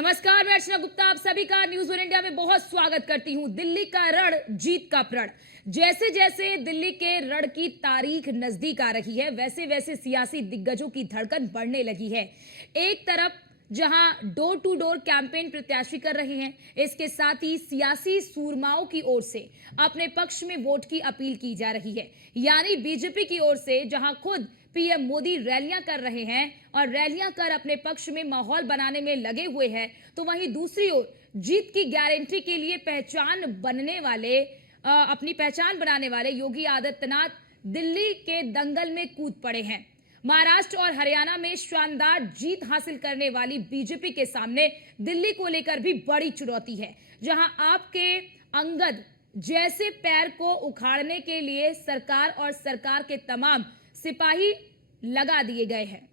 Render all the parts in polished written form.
नमस्कार, मैं अर्चना गुप्ता आप सभी का न्यूज वन इंडिया में बहुत स्वागत करती हूं। दिल्ली का रण, जीत का प्रण। जैसे जैसे दिल्ली के रण की तारीख नजदीक आ रही है, वैसे वैसे सियासी दिग्गजों की धड़कन बढ़ने लगी है। एक तरफ जहां डोर टू डोर कैंपेन प्रत्याशी कर रहे हैं, इसके साथ ही सियासी सूरमाओं की ओर से अपने पक्ष में वोट की अपील की जा रही है। यानी बीजेपी की ओर से जहां खुद पीएम मोदी रैलियां कर रहे हैं और रैलियां कर अपने पक्ष में माहौल बनाने में लगे हुए हैं, तो वहीं दूसरी ओर जीत की गारंटी के लिए अपनी पहचान बनाने वाले योगी आदित्यनाथ दिल्ली के दंगल में कूद पड़े हैं। महाराष्ट्र और हरियाणा में शानदार जीत हासिल करने वाली बीजेपी के सामने दिल्ली को लेकर भी बड़ी चुनौती है, जहां आपके अंगद जैसे पैर को उखाड़ने के लिए सरकार और सरकार के तमाम सिपाही लगा दिए गए हैं।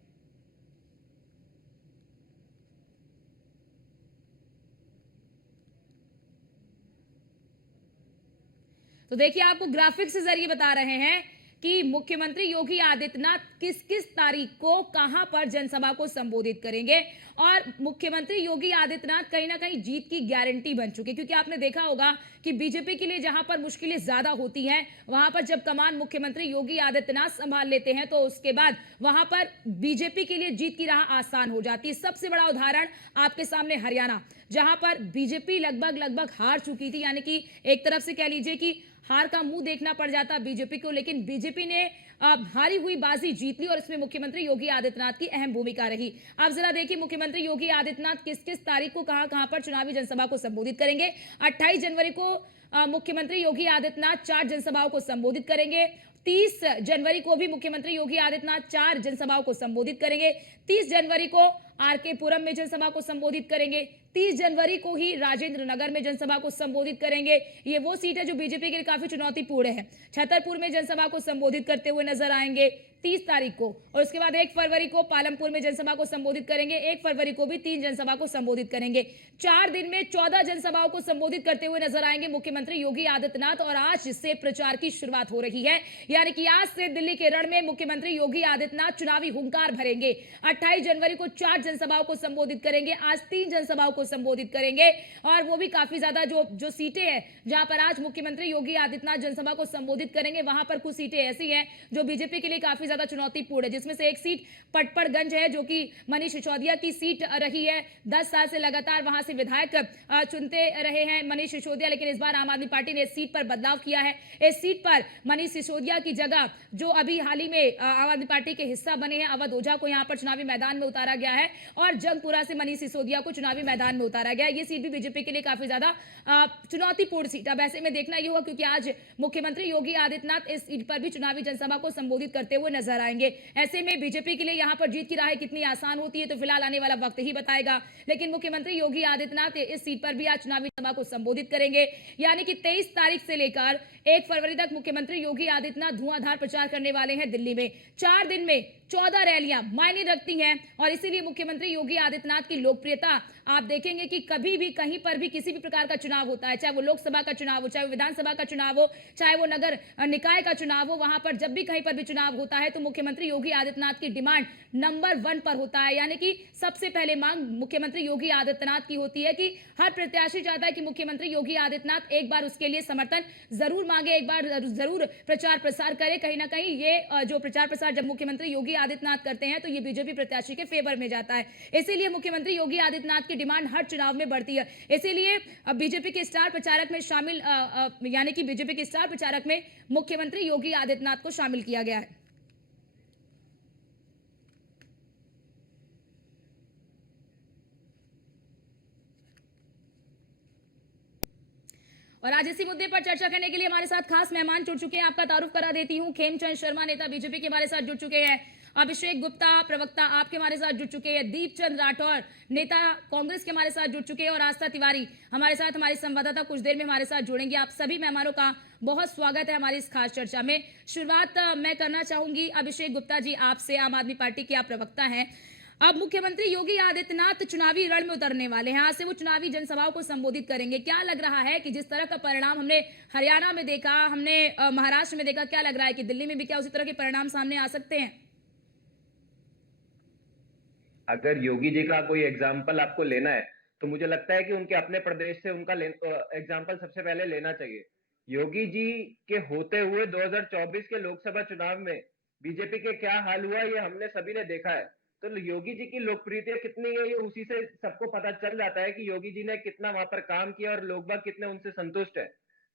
तो देखिए, आपको ग्राफिक्स के जरिए बता रहे हैं कि मुख्यमंत्री योगी आदित्यनाथ किस किस तारीख को कहां पर जनसभा को संबोधित करेंगे। और मुख्यमंत्री योगी आदित्यनाथ कहीं ना कहीं जीत की गारंटी बन चुके, क्योंकि आपने देखा होगा कि बीजेपी के लिए जहां पर मुश्किलें ज्यादा होती हैं, वहां पर जब कमान मुख्यमंत्री योगी आदित्यनाथ संभाल लेते हैं, तो उसके बाद वहां पर बीजेपी के लिए जीत की राह आसान हो जाती है। सबसे बड़ा उदाहरण आपके सामने हरियाणा, जहां पर बीजेपी लगभग हार चुकी थी, यानी कि एक तरफ से कह लीजिए कि हार का मुंह देखना पड़ जाता बीजेपी को, लेकिन बीजेपी ने हारी हुई बाजी जीत ली और इसमें मुख्यमंत्री योगी आदित्यनाथ की अहम भूमिका रही। अब जरा देखिए, मुख्यमंत्री योगी आदित्यनाथ किस किस तारीख को कहां पर चुनावी जनसभा को संबोधित करेंगे। 28 जनवरी को मुख्यमंत्री योगी आदित्यनाथ 4 जनसभाओं को संबोधित करेंगे। 30 जनवरी को भी मुख्यमंत्री योगी आदित्यनाथ 4 जनसभाओं को संबोधित करेंगे। 30 जनवरी को आरके पुरम में जनसभा को संबोधित करेंगे। 30 जनवरी को ही राजेंद्र नगर में जनसभा को संबोधित करेंगे। ये वो सीट है जो बीजेपी के लिए काफी चुनौतीपूर्ण है। छतरपुर में जनसभा को संबोधित करते हुए नजर आएंगे 30 तारीख को, और उसके बाद 1 फरवरी को पालमपुर में जनसभा को संबोधित करेंगे। 1 फरवरी को भी 3 जनसभा को संबोधित करेंगे। 4 दिन में 14 जनसभाओं को संबोधित करते हुए नजर आएंगे मुख्यमंत्री योगी आदित्यनाथ। और आज से प्रचार की शुरुआत हो रही है, यानी कि आज से दिल्ली के रण में मुख्यमंत्री योगी आदित्यनाथ चुनावी हुंकार भरेंगे। 28 जनवरी को 4 जनसभाओं को संबोधित करेंगे, आज 3 जनसभाओं को संबोधित करेंगे, और वो भी काफी ज्यादा जो सीटें हैं जहां पर आज मुख्यमंत्री योगी आदित्यनाथ जनसभा को संबोधित करेंगे, वहां पर कुछ सीटें ऐसी हैं जो बीजेपी के लिए काफी ज्यादा चुनौतीपूर्ण है, जिसमें से एक सीट पटपड़गंज है, जो कि मनीष सिसोदिया की सीट रही है। 10 साल से लगातार वहां से विधायक चुनते रहे हैं मनीष सिसोदिया, लेकिन इस बार आम आदमी पार्टी ने इस सीट पर बदलाव किया है। इस सीट पर मनीष सिसोदिया की जगह जो अभी हाल ही में आम आदमी पार्टी के हिस्सा बने हैं अवध ओझा को यहां पर चुनावी मैदान में उतारा गया है, और जंगपुरा से मनीष सिसोदिया को चुनावी मैदान में उतारा गया। ये सीट भी बीजेपी के लिए काफी ज्यादा चुनौतीपूर्ण सीट। अब ऐसे में देखना यह होगा, क्योंकि आज मुख्यमंत्री योगी आदित्यनाथ इस सीट पर भी चुनावी जनसभा को संबोधित करते हुए नजर आएंगे। ऐसे में बीजेपी के लिए यहां पर जीत की राह कितनी आसान होती है, तो फिलहाल आने वाला वक्त ही बताएगा। लेकिन मुख्यमंत्री योगी आदित्यनाथ इस सीट पर भी आज चुनावी सभा को संबोधित करेंगे, यानी कि 23 तारीख से लेकर 1 फरवरी तक मुख्यमंत्री योगी आदित्यनाथ धुआंधार प्रचार करने वाले हैं दिल्ली में। 4 दिन में 14 रैलियां मायने रखती हैं, और इसीलिए मुख्यमंत्री योगी आदित्यनाथ की लोकप्रियता आप देखेंगे कि कभी भी कहीं पर भी किसी भी प्रकार का चुनाव होता है, चाहे वो लोकसभा का चुनाव हो, चाहे वो विधानसभा का चुनाव हो, चाहे वो नगर निकाय का चुनाव हो, वहां पर जब भी कहीं पर भी चुनाव होता है तो मुख्यमंत्री योगी आदित्यनाथ की डिमांड नंबर 1 पर होता है। यानी कि सबसे पहले मांग मुख्यमंत्री योगी आदित्यनाथ की होती है कि हर प्रत्याशी चाहता है कि मुख्यमंत्री योगी आदित्यनाथ एक बार उसके लिए समर्थन जरूर मांगे, एक बार जरूर प्रचार प्रसार करे। कहीं ना कहीं ये जो प्रचार प्रसार जब मुख्यमंत्री योगी आदित्यनाथ करते हैं तो ये बीजेपी प्रत्याशी के फेवर में जाता है। इसीलिए मुख्यमंत्री योगी आदित्यनाथ की डिमांड हर चुनाव में बढ़ती है। इसीलिए बीजेपी के स्टार प्रचारक में शामिल यानी कि बीजेपी के स्टार प्रचारक में मुख्यमंत्री योगी आदित्यनाथ को शामिल किया गया है। और आज इसी मुद्दे पर चर्चा करने के लिए हमारे साथ खास मेहमान जुड़ चुके हैं। आपका तारुफ करा देती हूं। खेमचंद शर्मा, नेता बीजेपी के हमारे साथ जुड़ चुके हैं। अभिषेक गुप्ता, प्रवक्ता आपके हमारे साथ जुड़ चुके हैं। दीपचंद राठौर, नेता कांग्रेस के हमारे साथ जुड़ चुके हैं। और आस्था तिवारी हमारे साथ, हमारी संवाददाता कुछ देर में हमारे साथ जुड़ेंगे। आप सभी मेहमानों का बहुत स्वागत है हमारी इस खास चर्चा में। शुरुआत मैं करना चाहूंगी अभिषेक गुप्ता जी आपसे। आम आदमी पार्टी के आप प्रवक्ता हैं। अब मुख्यमंत्री योगी आदित्यनाथ चुनावी रण में उतरने वाले हैं। आज से वो चुनावी जनसभाओं को संबोधित करेंगे। क्या लग रहा है कि जिस तरह का परिणाम हमने हरियाणा में देखा, हमने महाराष्ट्र में देखा, क्या लग रहा है कि दिल्ली में भी क्या उसी तरह के परिणाम सामने आ सकते हैं? अगर योगी जी का कोई एग्जाम्पल आपको लेना है तो मुझे लगता है कि उनके अपने प्रदेश से उनका एग्जाम्पल सबसे पहले लेना चाहिए। योगी जी के होते हुए 2024 के लोकसभा चुनाव में बीजेपी के क्या हाल हुआ ये हमने सभी ने देखा है। तो योगी जी की लोकप्रियता कितनी है ये उसी से सबको पता चल जाता है कि योगी जी ने कितना वहां पर काम किया और लोग बाग कितने उनसे संतुष्ट है।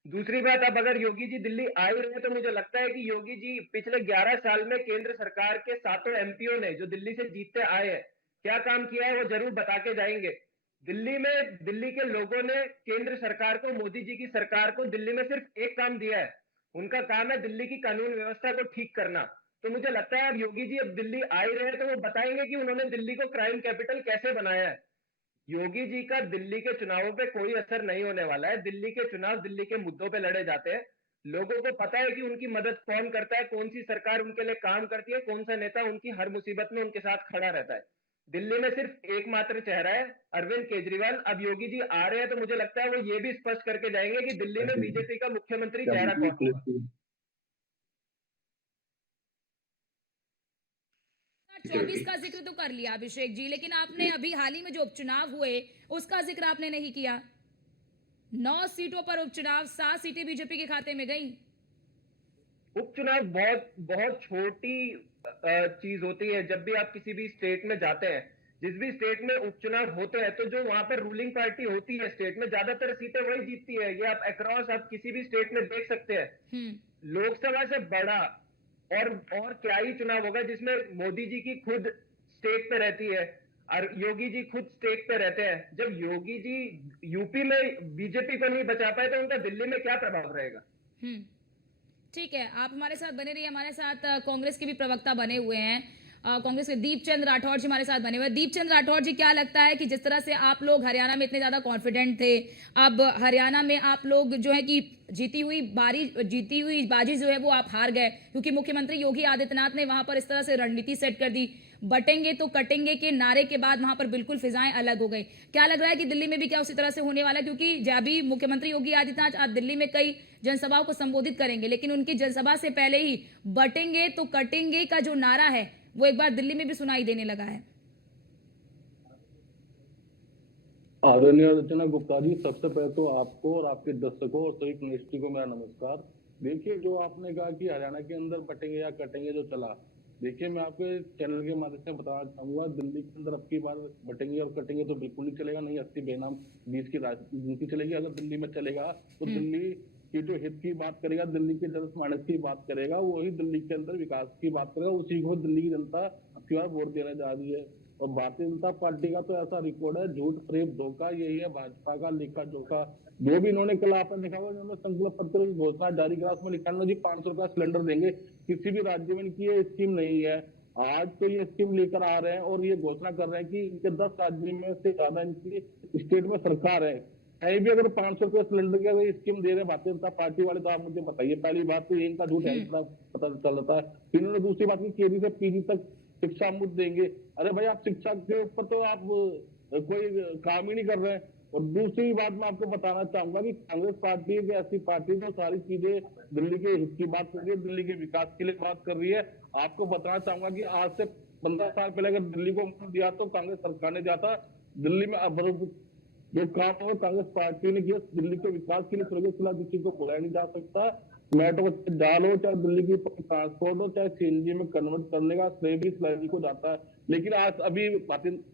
दूसरी बात, अब अगर योगी जी दिल्ली आए रहे तो मुझे लगता है कि योगी जी पिछले 11 साल में केंद्र सरकार के 7 एमपीओ ने जो दिल्ली से जीतते आए हैं क्या काम किया है वो जरूर बता के जाएंगे। दिल्ली में दिल्ली के लोगों ने केंद्र सरकार को, मोदी जी की सरकार को दिल्ली में सिर्फ एक काम दिया है, उनका काम है दिल्ली की कानून व्यवस्था को ठीक करना। तो मुझे लगता है अब योगी जी अब दिल्ली आए रहे तो वो बताएंगे कि उन्होंने दिल्ली को क्राइम कैपिटल कैसे बनाया है। योगी जी का दिल्ली के चुनावों पे कोई असर नहीं होने वाला है। दिल्ली के चुनाव दिल्ली के मुद्दों पे लड़े जाते हैं। लोगों को पता है कि उनकी मदद कौन करता है, कौन सी सरकार उनके लिए काम करती है, कौन सा नेता उनकी हर मुसीबत में उनके साथ खड़ा रहता है। दिल्ली में सिर्फ एकमात्र चेहरा है अरविंद केजरीवाल। अब योगी जी आ रहे हैं तो मुझे लगता है वो ये भी स्पष्ट करके जाएंगे कि दिल्ली में बीजेपी का मुख्यमंत्री चेहरा कौन होगा। 24 का जिक्र तो कर लिया अभिषेक जी, लेकिन आपने अभी हाल ही में जो उपचुनाव हुए उसका जिक्र आपने नहीं किया। 9 सीटों पर उपचुनाव, 7 सीटें बीजेपी के खाते में गई। उपचुनाव बहुत बहुत छोटी चीज होती है। जब भी आप किसी भी स्टेट में जाते हैं, जिस भी स्टेट में उपचुनाव होते हैं तो जो वहां पर रूलिंग पार्टी होती है स्टेट में ज्यादातर सीटें वही जीतती है। ये आप अक्रॉस आप किसी भी स्टेट में देख सकते हैं। लोकसभा से बड़ा और क्या ही चुनाव होगा जिसमें मोदी जी की खुद स्टेट पे रहती है और योगी जी खुद स्टेट पे रहते हैं। जब योगी जी यूपी में बीजेपी को नहीं बचा पाए तो उनका दिल्ली में क्या प्रभाव रहेगा। ठीक है, आप हमारे साथ बने रहिए। हमारे साथ कांग्रेस के भी प्रवक्ता बने हुए हैं, कांग्रेस के दीपचंद राठौर जी हमारे साथ बने हुए हैं। दीपचंद राठौर जी, क्या लगता है कि जिस तरह से आप लोग हरियाणा में इतने ज्यादा कॉन्फिडेंट थे, अब हरियाणा में आप लोग जो है कि जीती हुई बाजी जो है वो आप हार गए, क्योंकि मुख्यमंत्री योगी आदित्यनाथ ने वहां पर इस तरह से रणनीति सेट कर दी, बटेंगे तो कटेंगे के नारे के बाद वहां पर बिल्कुल फिजाएं अलग हो गई। क्या लग रहा है कि दिल्ली में भी क्या उसी तरह से होने वाला है? क्योंकि जब भी मुख्यमंत्री योगी आदित्यनाथ आज दिल्ली में कई जनसभाओं को संबोधित करेंगे, लेकिन उनकी जनसभा से पहले ही बटेंगे तो कटेंगे का जो नारा है वो एक बार दिल्ली में भी सुनाई देने लगा है। आदरणीय अर्चना गुप्ता जी, सबसे पहले तो आपको और आपके दर्शकों और सभी मिनिस्ट्री को मेरा नमस्कार। देखिए, जो आपने कहा कि हरियाणा के अंदर बटेंगे या कटेंगे जो चला, देखिए मैं आपके चैनल के माध्यम से बताना चाहूंगा, दिल्ली के अंदर अब की बार बटेंगे और कटेंगे तो बिल्कुल नहीं चलेगा। नहीं 80 बेनाम 20 की राजनीति चलेगी। अगर दिल्ली में चलेगा तो दिल्ली की जो हित की बात करेगा, दिल्ली के जनमानस की बात करेगा, वही दिल्ली के अंदर विकास की बात करेगा, उसी को दिल्ली की जनता अब की बार वोट देने जा रही है। और भारतीय जनता पार्टी का तो ऐसा रिकॉर्ड है, झूठ फरेब धोखा, यही है भाजपा का लेखा जोखा। जो भी इन्होंने कल आपने देखा होगा, इन्होंने संकल्प पत्र की घोषणा जारी करा, उसमें लिखा है जी 500 रुपया सिलेंडर देंगे। किसी भी राज्य में इनकी ये स्कीम नहीं है। आज तो ये स्कीम लेकर आ रहे हैं और ये घोषणा कर रहे हैं कि इनके 10 राज्यों में से ज्यादा इनकी स्टेट में सरकार है। कहीं भी अगर 500 रुपये सिलेंडर की अगर स्कीम दे रहे हैं भारतीय जनता पार्टी वाले, तो आप मुझे बताइए। पहली बात तो इनका झूठ है, पता चल जाता है। इन्होंने दूसरी बात की केजी से पीजी तक शिक्षा मुफ्त देंगे। अरे भाई, आप शिक्षा के ऊपर तो आप कोई काम ही नहीं कर रहे हैं। और दूसरी बात मैं आपको बताना चाहूंगा कि कांग्रेस पार्टी एक ऐसी पार्टी जो सारी चीजें दिल्ली के हित की बात कर रही है, दिल्ली के विकास के लिए बात कर रही है। आपको बताना चाहूंगा कि आज से 15 साल पहले अगर दिल्ली को दिया तो कांग्रेस सरकार ने जाता दिल्ली में जो काम है कांग्रेस पार्टी ने किया दिल्ली के विकास के लिए, प्रगति खिलाफ किसी को बुलाया नहीं जा सकता। मेट्रो जाल हो, चाहे दिल्ली की ट्रांसपोर्ट हो, चाहे सीएनजी में कन्वर्ट करने का श्रेय भी इस को जाता है। लेकिन आज अभी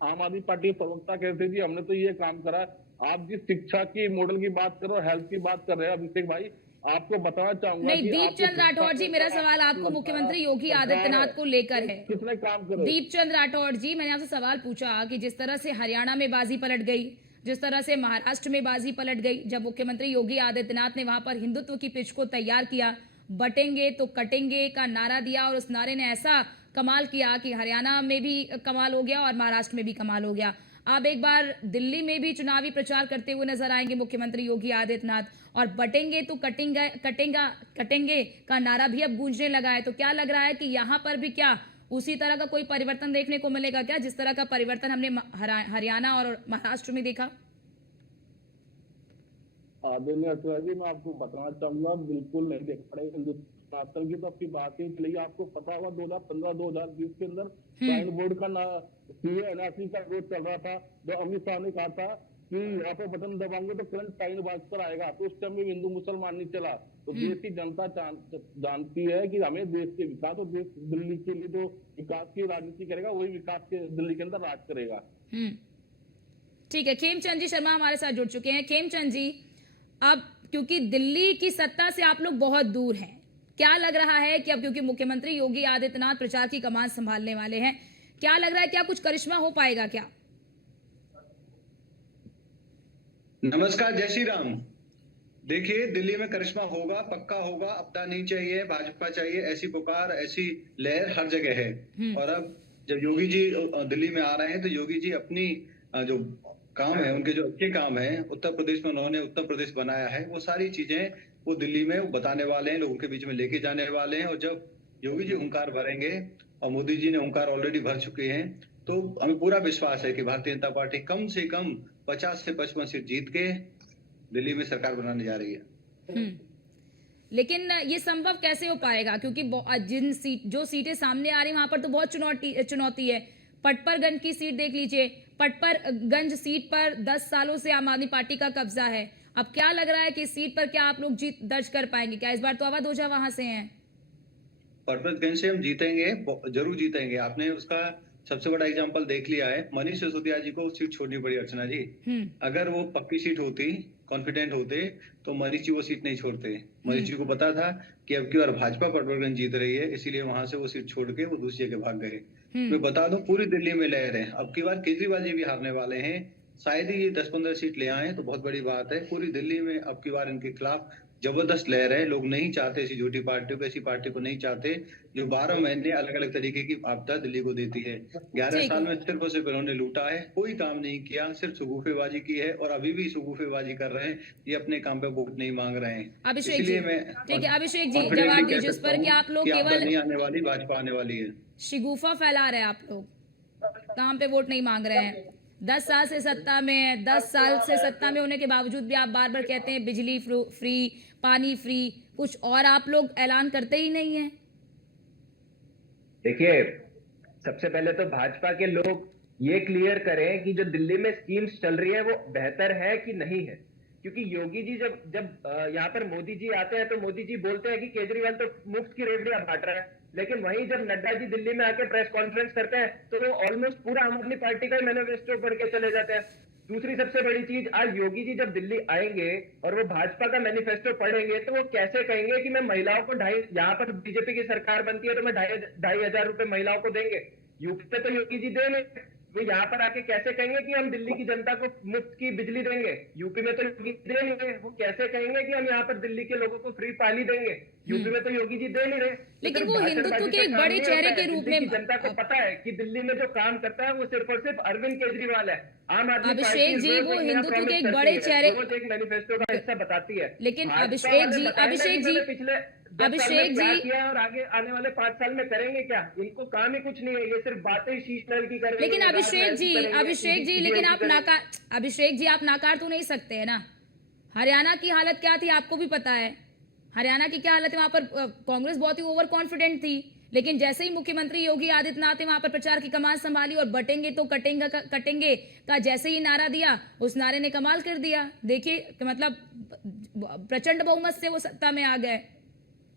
आम आदमी पार्टी के प्रवक्ता कहते जी हमने तो ये काम करा। आप जिस शिक्षा की मॉडल की बात करो, हेल्थ की बात कर रहे हैं अभिषेक भाई, आपको बताना चाहूंगा नहीं, दीपचंद राठौर जी, मेरा सवाल आपको मुख्यमंत्री योगी आदित्यनाथ को लेकर है। किसने काम करे? दीपचंद राठौर जी, मैंने आपसे सवाल पूछा कि जिस तरह से हरियाणा में बाजी पलट गई, जिस तरह से महाराष्ट्र में बाजी पलट गई, जब मुख्यमंत्री योगी आदित्यनाथ ने वहां पर हिंदुत्व की पिच को तैयार किया, बटेंगे तो कटेंगे का नारा दिया, और उस नारे ने ऐसा कमाल किया कि हरियाणा में भी कमाल हो गया और महाराष्ट्र में भी कमाल हो गया। अब एक बार दिल्ली में भी चुनावी प्रचार करते हुए नजर आएंगे मुख्यमंत्री योगी आदित्यनाथ, और बटेंगे तो कटेंगे का नारा भी अब गूंजने लगा है। तो क्या लग रहा है कि यहाँ पर भी क्या उसी तरह का कोई परिवर्तन देखने को मिलेगा क्या, जिस तरह का परिवर्तन हमने हरियाणा और महाराष्ट्र में देखा? आदरणीय अर्चना जी, मैं आपको बताना चाहूंगा, बिल्कुल नहीं देख पड़ेगा। हिंदुस्तान की तो आपकी बात ही चलेगी। आपको पता होगा 2015-2020 के अंदर साइन बोर्ड का एनआरसी का विरोध चल रहा था, जो अमित शाह ने कहा था कि यहाँ पे बटन दबाऊंगे तो करंट टाइम भाजपा आएगा, तो उस टाइम में हिंदू मुसलमान नहीं चला। तो देश की जनता जानती है कि हमें देश के विकास और देश दिल्ली के लिए जो विकास की राजनीति करेगा वही विकास के दिल्ली के अंदर राज करेगा। ठीक है, खेमचंद जी शर्मा हमारे साथ जुड़ चुके हैं। खेमचंद जी, अब क्योंकि दिल्ली की सत्ता से आप लोग बहुत दूर हैं, क्या लग रहा है कि अब क्योंकि मुख्यमंत्री योगी आदित्यनाथ प्रचार की कमान संभालने वाले हैं, क्या लग रहा है क्या कुछ करिश्मा हो पाएगा क्या? नमस्कार, जय श्री राम। देखिए, दिल्ली में करिश्मा होगा, पक्का होगा। अपना नहीं चाहिए, भाजपा चाहिए, ऐसी पुकार, ऐसी लहर हर जगह है। और अब जब योगी जी दिल्ली में आ रहे हैं तो योगी जी अपनी जो काम है, उनके जो अच्छे काम है, उत्तर प्रदेश में उन्होंने उत्तर प्रदेश बनाया है, वो सारी चीजें वो दिल्ली में वो बताने वाले हैं, लोगों के बीच में लेके जाने वाले हैं। और जब योगी जी हुंकार भरेंगे और मोदी जी ने हुंकार ऑलरेडी भर चुके हैं, तो हमें पूरा विश्वास है कि भारतीय जनता पार्टी कम से कम 50 से 55 सीट जीत के दिल्ली में सरकार बनाने जा रही है। लेकिन ये संभव कैसे हो पाएगा, क्योंकि जो सीटें सामने आ रही वहां पर तो बहुत चुनौती है। पटपरगंज की सीट देख लीजिए, पटपरगंज सीट पर 10 सालों से आम आदमी पार्टी का कब्जा है। अब क्या लग रहा है कि इस सीट पर क्या आप लोग जीत दर्ज कर पाएंगे? क्या इस बार तो अवध ओझा वहां से हैं? पटपरगंज से हम जीतेंगे, जरूर जीतेंगे। आपने उसका सबसे बड़ा एग्जांपल देख लिया है। मनीष सिसोदिया जी को सीट छोड़नी पड़ी, अर्चना जी। अगर वो पक्की सीट होती, कॉन्फिडेंट होते, तो मनीष जी वो सीट नहीं छोड़ते। मनीष जी को पता था कि अब की बार भाजपा पटपरगंज जीत रही है, इसीलिए वहां से वो सीट छोड़ के वो दूसरी जगह भाग गए। मैं बता दूं, पूरी दिल्ली में लहर है। अब की बार केजरीवाल जी भी हारने वाले हैं, शायद ही ये 10-15 सीट ले आए तो बहुत बड़ी बात है। पूरी दिल्ली में अब की बार इनके खिलाफ जबरदस्त लहर है। लोग नहीं चाहते ऐसी झूठी पार्टियों को, ऐसी पार्टी को नहीं चाहते जो 12 महीने अलग अलग तरीके की आपदा दिल्ली को देती है। 11 साल में सिर्फ और सिर्फ इन्होंने लूटा है, कोई काम नहीं किया, सिर्फ सुगुफेबाजी की है और अभी भी सुगुफेबाजी कर रहे हैं। ये अपने काम पे वोट नहीं मांग रहे हैं। इसलिए मैं ठीक है, अभिषेक जी जवाब दीजिए इस पर कि आप लोग केवल नहीं आने वाली, भाजपा आने वाली है। शिगुफा फैला रहे हैं आप लोग, काम पे वोट नहीं मांग रहे हैं। 10 साल से सत्ता में है, 10 साल से सत्ता में होने के बावजूद भी आप बार बार कहते हैं बिजली फ्री, पानी फ्री, कुछ और आप लोग ऐलान करते ही नहीं है। देखिए, सबसे पहले तो भाजपा के लोग ये क्लियर करें कि जो दिल्ली में स्कीम्स चल रही है वो बेहतर है कि नहीं है। क्योंकि योगी जी जब यहाँ पर मोदी जी आते हैं तो मोदी जी बोलते हैं कि केजरीवाल तो मुफ्त की रेवड़ियां बांट रहा है, लेकिन वहीं जब नड्डा जी दिल्ली में आके प्रेस कॉन्फ्रेंस करते हैं तो वो ऑलमोस्ट पूरा आम आदमी पार्टी का मैनिफेस्टो पढ़ के चले जाते हैं। दूसरी सबसे बड़ी चीज, आज योगी जी जब दिल्ली आएंगे और वो भाजपा का मैनिफेस्टो पढ़ेंगे तो वो कैसे कहेंगे कि मैं महिलाओं को यहाँ पर बीजेपी की सरकार बनती है तो मैं 2,500 रुपए महिलाओं को देंगे। यूपी पे तो योगी जी दे नहीं, वो यहाँ पर आके कैसे कहेंगे कि हम दिल्ली की जनता को मुफ्त की बिजली देंगे? यूपी में तो योगी दे नहीं रहे। वो कैसे कहेंगे कि हम यहाँ पर दिल्ली के लोगों को फ्री पानी देंगे? यूपी में तो योगी जी दे नहीं रहे। लेकिन वो हिंदुत्व के एक बड़े चेहरे के रूप में जनता को पता है कि दिल्ली में जो काम करता है वो सिर्फ और सिर्फ अरविंद केजरीवाल है। आम आदमी अभिषेक जी, वो हिंदुत्व के एक बड़े चेहरे, एक मैनिफेस्टो का हिस्सा बताती है। लेकिन अभिषेक जी पिछले अभिषेक जी किया और आगे आने वाले 5 साल में करेंगे क्या? इनको काम ही कुछ नहीं है, ये सिर्फ बातें ही शीश महल की करेंगे। लेकिन अभिषेक जी लेकिन आप नाकार तो नहीं सकते है ना। हरियाणा की हालत क्या थी आपको भी पता है। हरियाणा की क्या हालत है, वहां पर कांग्रेस बहुत ही ओवर कॉन्फिडेंट थी, लेकिन जैसे ही मुख्यमंत्री योगी आदित्यनाथ ने वहां पर प्रचार की कमान संभाली और बटेंगे तो कटेंगे का जैसे ही नारा दिया, उस नारे ने कमाल कर दिया। देखिए मतलब प्रचंड बहुमत से वो सत्ता में आ गए।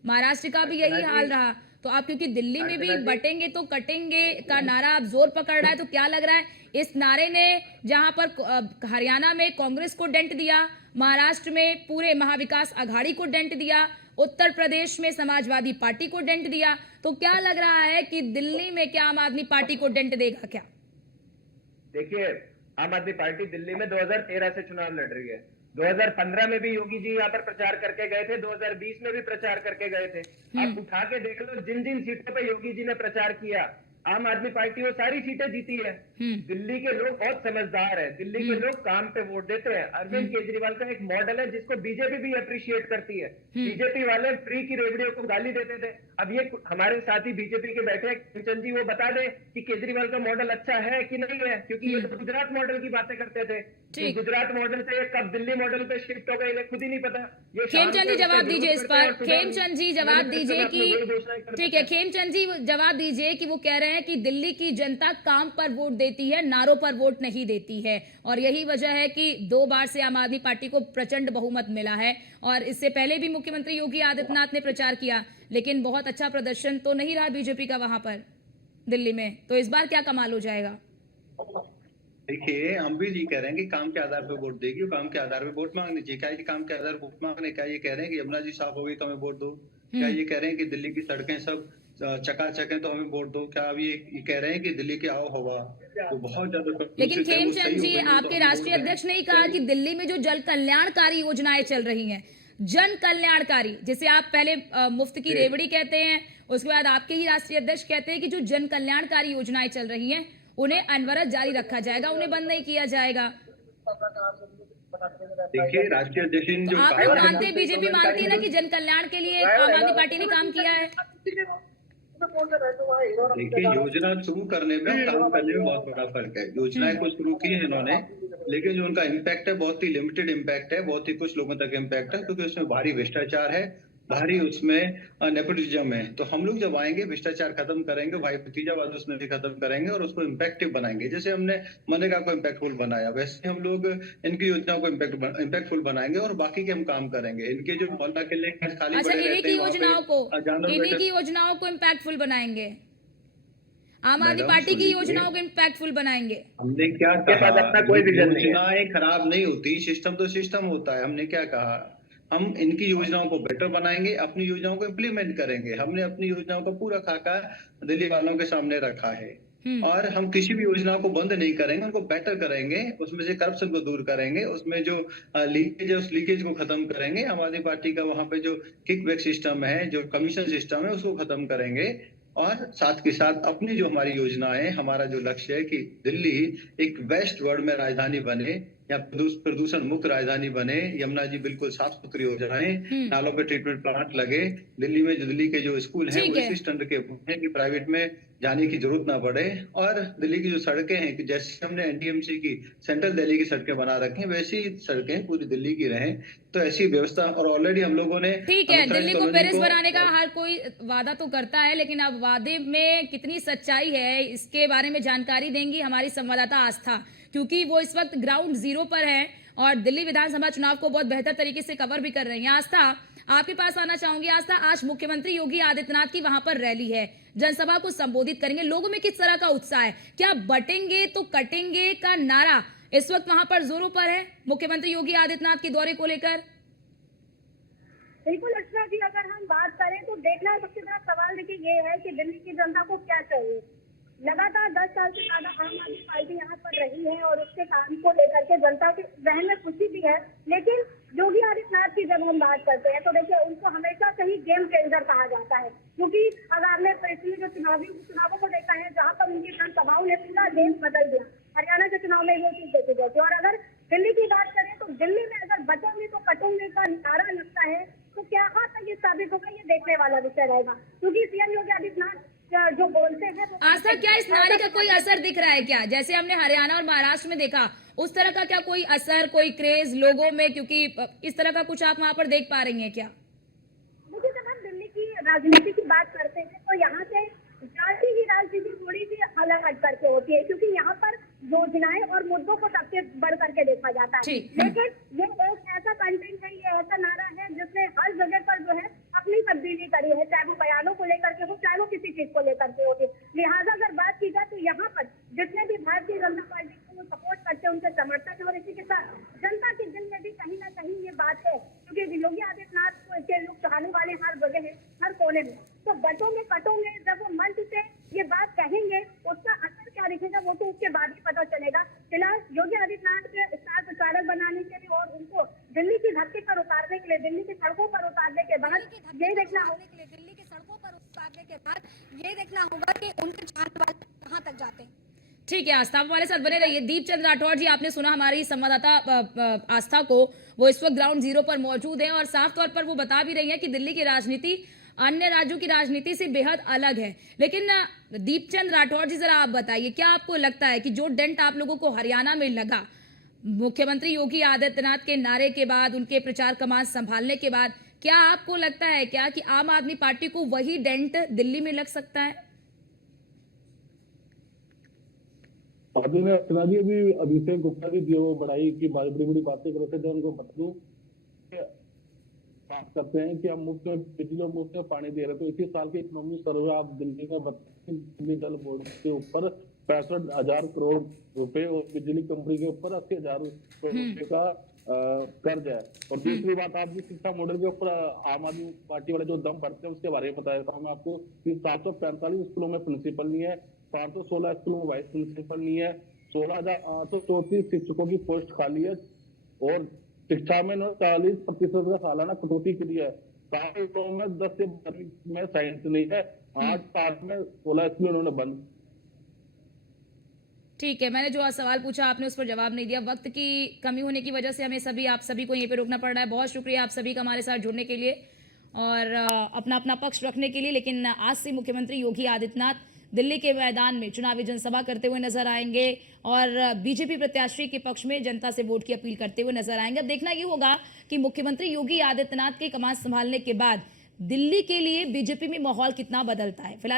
महाराष्ट्र का भी यही हाल रहा। तो आप क्योंकि दिल्ली में भी बटेंगे तो कटेंगे का नारा आप जोर पकड़ रहा है, तो क्या लग रहा है इस नारे ने जहां पर हरियाणा में कांग्रेस को डेंट दिया, महाराष्ट्र में पूरे महाविकास आघाड़ी को डेंट दिया, उत्तर प्रदेश में समाजवादी पार्टी को डेंट दिया, तो क्या लग रहा है कि दिल्ली में क्या आम आदमी पार्टी को डेंट देगा क्या? देखिए, आम आदमी पार्टी दिल्ली में 2013 से चुनाव लड़ रही है। 2015 में भी योगी जी यहाँ पर प्रचार करके गए थे, 2020 में भी प्रचार करके गए थे। आप उठा के देख लो, जिन जिन सीटों पे योगी जी ने प्रचार किया, आम आदमी पार्टी वो सारी सीटें जीती है। दिल्ली के लोग बहुत समझदार है, दिल्ली के लोग काम पे वोट देते हैं। अरविंद केजरीवाल का एक मॉडल है जिसको बीजेपी भी अप्रिशिएट करती है। बीजेपी वाले फ्री की रेवड़ियों को गाली देते थे, अब ये हमारे साथी बीजेपी के बैठे खेमचंद जी, वो बता दे कि केजरीवाल का मॉडल अच्छा है कि नहीं है, क्योंकि ये तो गुजरात मॉडल की बातें करते थे। ठीक। गुजरात मॉडल से कब दिल्ली मॉडल पे शिफ्ट हो गए इन्हें खुद ही नहीं पता। ये खेमचंद जी जवाब दीजिए इस पर। खेमचंद जी जवाब दीजिए कि ठीक है, खेमचंद जी जवाब दीजिए कि वो कह रहे हैं कि दिल्ली की जनता काम पर वोट देती है, नारों पर वोट नहीं देती है, और यही वजह है कि 2 बार से आम आदमी पार्टी को प्रचंड बहुमत मिला है। और इससे पहले भी मुख्यमंत्री योगी आदित्यनाथ ने प्रचार किया, लेकिन बहुत अच्छा प्रदर्शन तो नहीं रहा बीजेपी का वहां पर दिल्ली में। तो इस बार क्या कमाल हो जाएगा? देखिए, हम भी ये कह रहे हैं कि काम के आधार पर वोट देगी, काम के आधार पर वोट मांगनी चाहिए। क्या ये काम के आधार पर वोट मांगने, क्या ये कह रहे हैं कि यमुना जी साफ हो गई तो हमें वोट दो? क्या ये कह रहे हैं कि दिल्ली की सड़कें सब चकाचक है तो हमें वोट दो? क्या अभी ये कह रहे हैं कि दिल्ली की आओ हवा तो बहुत ज्यादा, लेकिन खेमचंद जी, आपके राष्ट्रीय अध्यक्ष ने कहा कि दिल्ली में जो जल कल्याणकारी योजनाएं चल रही हैं, जन कल्याणकारी, जिसे आप पहले मुफ्त की रेवड़ी कहते हैं, उसके बाद आपके ही राष्ट्रीय अध्यक्ष कहते हैं कि जो जन कल्याणकारी योजनाएं चल रही हैं उन्हें अनवरत जारी रखा जाएगा, उन्हें बंद नहीं किया जाएगा। देखिए, राष्ट्रीय अध्यक्ष तो आप लोग मानते हैं, बीजेपी मानती है ना कि जन कल्याण के लिए आम आदमी पार्टी ने काम किया है? देखिए, योजना शुरू करने में और काम करने में बहुत बड़ा फर्क है। योजनाएं कुछ शुरू की है इन्होंने, लेकिन जो उनका इम्पैक्ट है बहुत ही लिमिटेड इम्पैक्ट है, बहुत ही कुछ लोगों तक इम्पैक्ट है, क्योंकि उसमें भारी भ्रष्टाचार है, भारी उसमें नेपोटिज्म है। तो हम लोग जब आएंगे भ्रष्टाचार खत्म करेंगे, भाई भतीजावाद उसमें भी खत्म करेंगे और उसको इम्पैक्टिव बनाएंगे। जैसे हमने मनरेगा को इम्पैक्टफुल बनाया, वैसे हम लोग इनकी योजनाओं को इम्पैक्टफुल बनाएंगे और बाकी के हम काम करेंगे। इनके जो मोहल्ला के लिए खाली अच्छा, पड़े इन्हीं रहते की हैं, वहाँ योजनाओं को इम्पैक्टफुल बनाएंगे, आम आदमी पार्टी की योजनाओं को इम्पैक्टफुल बनाएंगे। हमने क्या कहा? अपना कोई विजन नहीं है। योजनाएं खराब नहीं होती, सिस्टम तो सिस्टम होता है। हमने क्या कहा? हम इनकी योजनाओं को बेटर बनाएंगे, अपनी योजनाओं को इम्प्लीमेंट करेंगे। हमने अपनी योजनाओं का पूरा खाका दिल्ली वालों के सामने रखा है और हम किसी भी योजना को बंद नहीं करेंगे, उनको बेटर करेंगे, उसमें से करप्शन को दूर करेंगे, उसमें जो लीकेज है उस लीकेज को खत्म करेंगे। आम आदमी पार्टी का वहां पे जो किकबैक सिस्टम है, जो कमीशन सिस्टम है, उसको खत्म करेंगे और साथ के साथ अपनी जो हमारी योजना है, हमारा जो लक्ष्य है कि दिल्ली एक बेस्ट वर्ल्ड में राजधानी बने या प्रदूषण मुक्त राजधानी बने, यमुना जी बिल्कुल साफ सुथरी हो जाए, नालों पे ट्रीटमेंट प्लांट लगे, दिल्ली में जो दिल्ली के जो स्कूल हैं वो इसी स्टैंडर्ड के हैं कि प्राइवेट में जाने की जरूरत ना पड़े, और दिल्ली की जो सड़कें हैं कि जैसे हमने एनडीएमसी की सेंट्रल दिल्ली की सड़कें बना रखी हैं वैसी सड़कें पूरी दिल्ली की रहें। तो ऐसी व्यवस्था, और ऑलरेडी हम लोगों ने ठीक है, दिल्ली को पेरिस बनाने का हर कोई वादा तो करता है, लेकिन अब वादे में कितनी सच्चाई है इसके बारे में जानकारी देंगी हमारी संवाददाता आस्था, क्योंकि वो इस वक्त ग्राउंड जीरो पर है और दिल्ली विधानसभा चुनाव को बहुत बेहतर तरीके से कवर भी कर रही हैं। आस्था, आपके पास आना चाहूंगी। आस्था, आज मुख्यमंत्री योगी आदित्यनाथ की वहां पर रैली है, जनसभा को संबोधित करेंगे, लोगों में किस तरह का उत्साह है? क्या बटेंगे तो कटेंगे का नारा इस वक्त वहां पर जोरों पर है मुख्यमंत्री योगी आदित्यनाथ के दौरे को लेकर? बिल्कुल अर्चना जी, अगर हम बात करें तो देखना सबसे बड़ा सवाल देखिए ये है कि दिल्ली की जनता को क्या चाहिए। लगातार 10 साल से ज्यादा आम आदमी पार्टी यहाँ पर रही है और उसके काम को लेकर के जनता के जहन में खुशी भी है, लेकिन योगी आदित्यनाथ की जब हम बात करते हैं तो देखिए उनको हमेशा से ही गेम चेंजर कहा जाता है, क्योंकि अगर आपने पिछले जो चुनावों को देखा है जहाँ पर उनकी जनसभाओं ने पूरा गेम बदल दिया, हरियाणा के चुनाव में ये चीज देखी गई थी। और अगर दिल्ली की बात करें तो दिल्ली में अगर बचोगे तो कटोगे का नारा लगता है तो क्या हाँ तक ये साबित होगा, ये देखने वाला विषय रहेगा, क्योंकि सीएम योगी आदित्यनाथ जो बोलते हैं। आस्था, क्या इस नारे का कोई असर दिख रहा है क्या? जैसे हमने हरियाणा और महाराष्ट्र में देखा, उस तरह का क्या कोई असर, कोई क्रेज लोगों में, क्योंकि इस तरह का कुछ आप वहां पर देख पा रही हैं क्या? देखिए, जब हम दिल्ली की राजनीति की बात करते हैं तो यहाँ से जाति की राजनीति थोड़ी सी अलग हट करके होती है, क्योंकि यहाँ पर योजनाएं और मुद्दों को सबसे बढ़ करके देखा जाता है। लेकिन ये एक ऐसा कंटेंट है, ये ऐसा नारा है जिसने हर जगह पर जो है अपनी तब्दीली करी है, चाहे वो बयानों को लेकर के हो, चाहे वो किसी चीज को लेकर के हो। लिहाजा अगर बात की जाए तो यहाँ पर जितने भी भारतीय जनता पार्टी को सपोर्ट करते हैं उनके समर्थक है, और इसी के साथ जनता के दिल में भी कहीं ना कहीं ये बात है, क्योंकि योगी आदित्यनाथ के लोग चाहने वाले हर जगह है, हर कोने में। तो बटोगे कटोगे, जब वो मंच से ये बात कहेंगे उसका असर क्या दिखेगा वो तो उसके बाद ही पता चलेगा। फिलहाल योगी आदित्यनाथ के स्टार प्रचारक बनाने के लिए और उनको दिल्ली की धरती पर उतारने के लिए, दिल्ली की सड़कों पर उतारने के बाद ये देखना होगा कि उनके चाहने वाले कहाँ तक जाते हैं। ठीक है आस्था, हमारे साथ बने रहिए। दीपचंद राठौर जी, आपने सुना हमारी संवाददाता आस्था को, वो इस वक्त ग्राउंड जीरो पर मौजूद हैं और साफ तौर पर वो बता भी रही हैं कि दिल्ली की राजनीति अन्य राज्यों की राजनीति से बेहद अलग है। लेकिन दीपचंद राठौर जी, जरा आप बताइए, क्या आपको लगता है कि जो डेंट आप लोगों को हरियाणा में लगा मुख्यमंत्री योगी आदित्यनाथ के नारे के बाद, उनके प्रचार कमान संभालने के बाद, क्या आपको लगता है क्या कि आम आदमी पार्टी को वही डेंट दिल्ली में लग सकता है? आदरणीय अर्चना जी, अभी अभिषेक गुप्ता जी जो बड़ाई की बड़ी बड़ी बातें कर रहे थे, जो उनको बता दूं बात करते हैं कि हम मुफ्त में बिजली और मुफ्त में पानी दे रहे, तो इसी साल के इकोनॉमिक सर्वे आप दिल्ली का बताएं, दिल्ली जल बोर्ड के ऊपर 65,000 करोड़ रुपए और बिजली कंपनी के ऊपर 80,000 करोड़ रुपए का कर्ज है। और दूसरी बात, आप जिस शिक्षा मॉडल के ऊपर आम आदमी पार्टी वाले जो दम भरते हैं उसके बारे में बता देता हूँ मैं आपको कि 745 स्कूलों में प्रिंसिपल नहीं है, 516 स्कूलों में वाइस प्रिंसिपल नहीं है, 16,834 शिक्षकों की पोस्ट खाली है और शिक्षा में 40% का सालाना कटौती की है। 7 स्कूलों में 10 से 12 में साइंस नहीं है, 8 पार्ट में 16 स्कूल उन्होंने बंद। ठीक है, मैंने जो आज सवाल पूछा आपने उस पर जवाब नहीं दिया। वक्त की कमी होने की वजह से हमें आप सभी को यहीं पे रोकना पड़ रहा है। बहुत शुक्रिया आप सभी का हमारे साथ जुड़ने के लिए और अपना अपना पक्ष रखने के लिए। लेकिन आज से मुख्यमंत्री योगी आदित्यनाथ दिल्ली के मैदान में चुनावी जनसभा करते हुए नजर आएंगे और बीजेपी प्रत्याशी के पक्ष में जनता से वोट की अपील करते हुए नजर आएंगे। अब देखना ये होगा कि मुख्यमंत्री योगी आदित्यनाथ के कमान संभालने के बाद दिल्ली के लिए बीजेपी में माहौल कितना बदलता है। फिलहाल